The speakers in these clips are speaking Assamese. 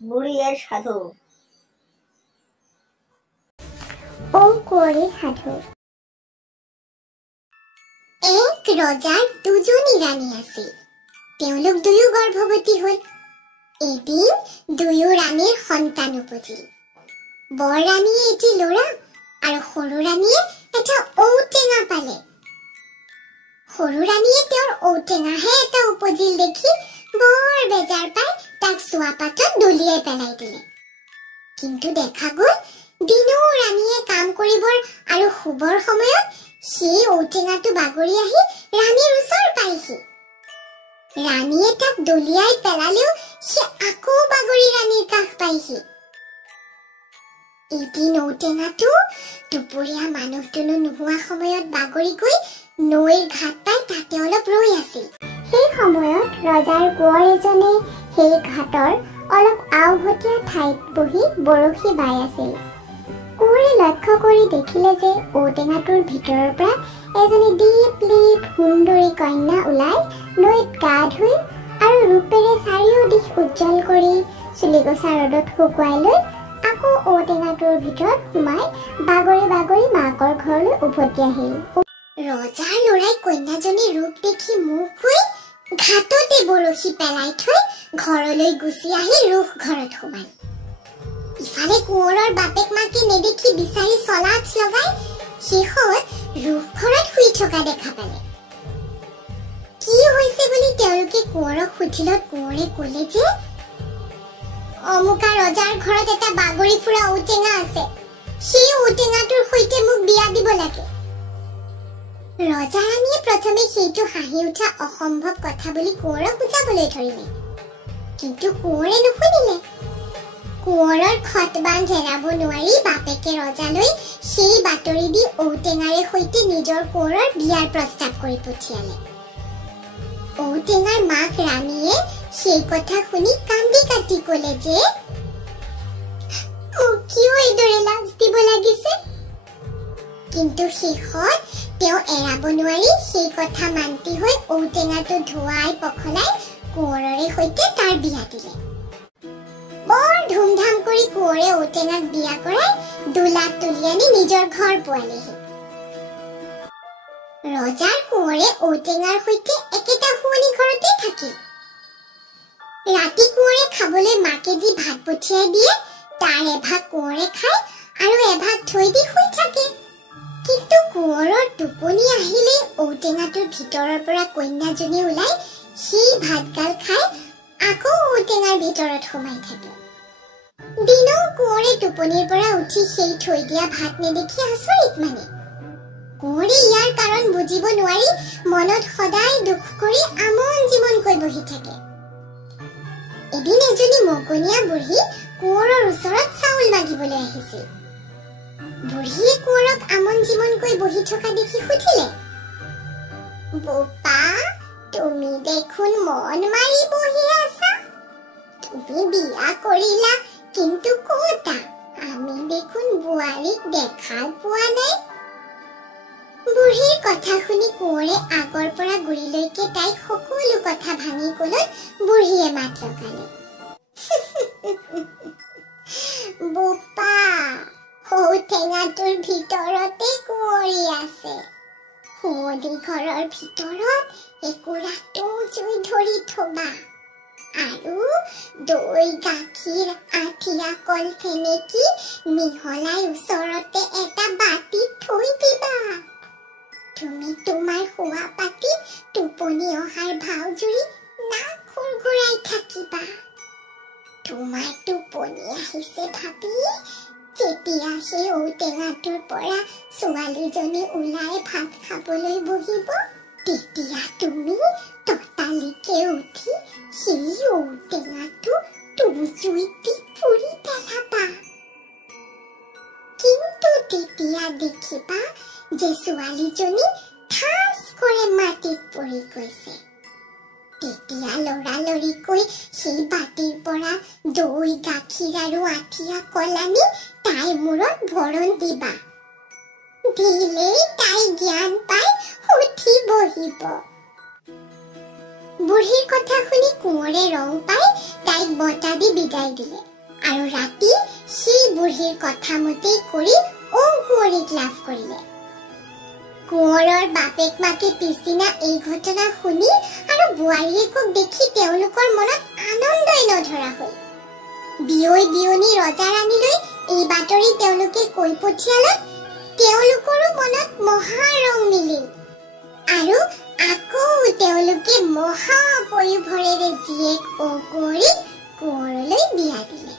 বুড়িয়েৰ সাধু। কুঁৱৰীৰ সাধু। এক ৰজাৰ দুজনী ৰাণী আছিল। তেওঁলোক দুয়ো গৰ্ভৱতী হ'ল। এদিন দুয়ো ৰাণীৰ সন্তান উপজিল। বৰ ৰাণীয়ে এটি ল'ৰা আৰু সৰু ৰাণীয়ে এটা ঔটেঙা পালে। সৰু ৰাণীয়ে তেওঁৰ ঔটেঙাহে এটা উপজিল দেখি বৰ বেজাৰ পাই তাক চোৱা পাতত দলিয়াই পেলাই দিলে। কিন্তু দেখা গ'ল দিনো ৰাণীয়ে কাম কৰিবৰ আৰু শুবৰ সময়ত সেই ঔটেঙাটো বাগৰি আহি ৰাণীৰ ওচৰ পাইহি। ৰাণীয়ে তাক দলিয়াই পেলালেও সি আকৌ বাগৰি ৰাণীৰ কাষ পাইহি। এদিন ঔটেঙাটো দুপৰীয়া মানুহ দুনুহ নোহোৱা সময়ত বাগৰি গৈ নৈৰ ঘাট পাই তাতে অলপ ৰৈ আছিল। সেই সময়ত ৰজাৰ কোঁৱৰ এজনে সেই ঘাটৰ অলপ আওহতীয়া ঠাইত বহি বৰশী বাই আছিল। কোঁৱৰে লক্ষ্য কৰি দেখিলে যে ঔটেঙাটোৰ ভিতৰৰ পৰা এজনী দীপলি সুন্দৰী কন্যা ওলাই নৈত গা ধুই আৰু ৰূপেৰে চাৰিওদিশ উজ্জ্বল কৰি চুলিগছা ৰ'দত শুকুৱাই লৈ আকৌ ঔটেঙাটোৰ ভিতৰত সোমাই বাগৰি বাগৰি মাকৰ ঘৰলৈ উভতি আহিল। ৰজাৰ ল'ৰাই কন্যাজনীৰ ৰূপ দেখি মুখ হৈ ঘাটতে বৰশী পেলাই থৈ ঘৰলৈ গুচি আহি ৰোষ ঘৰত সোমাল। ইফালে কোঁৱৰৰ বাপেক মাকে নেদেখি বিচাৰি চলাচ লগাই শেষত ৰোষ ঘৰত শুই থকা দেখা পালে। কি হৈছে বুলি তেওঁলোকে কোঁৱৰক সুধিলত কোঁৱৰে ক'লে যে অমুকা ৰজাৰ ঘৰত এটা বাগৰি ফুৰা ঔটেঙা আছে, সেই ঔটেঙাটোৰ সৈতে মোক বিয়া দিব লাগে। ৰজা ৰাণীয়ে প্ৰথমে সেইটো হাঁহি উঠা অসম্ভৱ কথা বুলি কোঁৱৰক বুজাবলৈ ধৰিলে, কিন্তু কোঁৱৰে নুশুনিলে। কোঁৱৰৰ খটবান এৰাব নোৱাৰি বাপেকে ৰজালৈ সেই বাতৰি দি ঔটেঙাৰে সৈতে নিজৰ কোঁৱৰৰ বিয়াৰ প্ৰস্তাৱ কৰি পঠিয়ালে। ঔটেঙাৰ মাক ৰাণীয়ে সেই কথা শুনি কান্দি কাটি ক'লে যে মোক কিয় এইদৰে লাজ দিব লাগিছে। কিন্তু শেষত তেওঁ এৰাব নোৱাৰি সেই কথা মান্তি হৈ ঔটেঙাটো ধুৱাই পখলাই কোঁৱৰৰে সৈতে তাৰ বিয়া দিলে। বৰ ধুমধাম কৰি কোঁৱৰে ঔটেঙাক বিয়া কৰাই দোলাত তুলি আনি নিজৰ ঘৰ পোৱালেহি। ৰজাৰ কোঁৱৰে ঔটেঙাৰ সৈতে একেটা শুৱনি ঘৰতে থাকিল। ৰাতি কোঁৱৰে খাবলৈ মাকে যি ভাত পঠিয়াই দিয়ে তাৰ এভাগ কোঁৱৰে খায় আৰু এভাগ থৈ দি শুই থাকে। কিন্তু কোঁৱৰৰ টোপনি আহিলে ঔটেঙাটোৰ ভিতৰৰ পৰা কন্যাজনী ওলাই সেই ভাতগাল খাই আকৌ ঔটেঙাৰ ভিতৰত সোমাই থাকে। দিনো কোঁৱৰে টোপনিৰ পৰা উঠি সেই থৈ দিয়া ভাত নেদেখি আচৰিত মানে। কোঁৱৰে ইয়াৰ কাৰণ বুজিব নোৱাৰি মনত সদায় দুখ কৰি আমন জিমনকৈ বহি থাকে। এদিন এজনী মগনীয়া বুঢ়ী কোঁৱৰৰ ওচৰত চাউল মাগিবলৈ আহিছিল। বুঢ়ীয়ে কোঁৱৰক আমন জিমনকৈ বহি থকা দেখি সুধিলে, বোপা, তুমি দেখোন মন মাৰি বহি আছা। তুমি বিয়া কৰিলা, কিন্তু ক'তা? আমি দেখোন বোৱাৰীক দেখাই পোৱা নাই। বুঢ়ীৰ কথা শুনি কোঁৱৰে আগৰ পৰা গুৰিলৈকে তাইক সকলো কথা ভাঙি ক'লত বুঢ়ীয়ে মাত লগালে, বোপা, ঔটেঙাটোৰ ভিতৰতে কুঁৱৰী আছে। শুৱনি ঘৰৰ ভিতৰত একুৰাটো জুই ধৰি থবা আৰু দৈ গাখীৰ আঠিয়া কল ফেনেকি মিহলাই ওচৰতে এটা বাটিত থৈ দিবা। তুমি তোমাৰ শোৱা পাটিত টোপনি অহাৰ ভাও জুৰি নাক ঘুৰঘুৰাই থাকিবা। তোমাৰ টোপনি আহিছে ভাবি যেতিয়া সেই ঔটেঙাটোৰ পৰা ছোৱালীজনী ওলাই ভাত খাবলৈ বহিব, তেতিয়া তুমি ততালিকে উঠি সেই ঔটেঙাটো জুইত দি পুৰি পেলাবা। কিন্তু তেতিয়া দেখিবা যে ছোৱালীজনী ঠাচ কৰে মাটিত পৰি গৈছে। তেতিয়া লৰালৰিকৈ সেই বাটিৰ পৰা দৈ গাখীৰ আৰু আঠিয়া কল আনি তাই মূৰত ভৰণ দিবা। দিলেই তাই জ্ঞান পাই উঠি বহিব। বুঢ়ীৰ কথা শুনি কোঁৱৰে ৰং পাই তাইক বঁটা দি বিদায় দিলে আৰু ৰাতি সেই বুঢ়ীৰ কথা মতেই কৰি কুঁৱৰীক লাভ কৰিলে। কোঁৱৰৰ বাপেক মাকে পিছদিনা এই ঘটনা শুনি আৰু বোৱাৰীয়েকক দেখি তেওঁলোকৰ মনত আনন্দই নধৰা হ'ল। বিয়ৈ বিয়নী ৰজা ৰাণীলৈ এই বাতৰি তেওঁলোকে কৈ পঠিয়ালত তেওঁলোকৰো মনত মহা ৰং মিলিল আৰু আকৌ তেওঁলোকে মহা পয়োভৰেৰে জীয়েক কুঁৱৰীক কোঁৱৰলৈ বিয়া দিলে।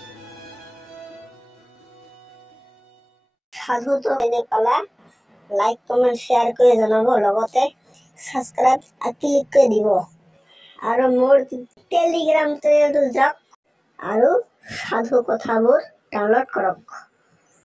সাধুটো কেনে পালা লাইক কমেন্ট শেয়াৰ কৰি জনাব, লগতে সাবস্ক্ৰাইব ক্লিক কৰি দিব আৰু মোৰ টেলিগ্ৰাম চেনেলটো যাওক আৰু সাধু কথাবোৰ ডাউনলোড কৰক।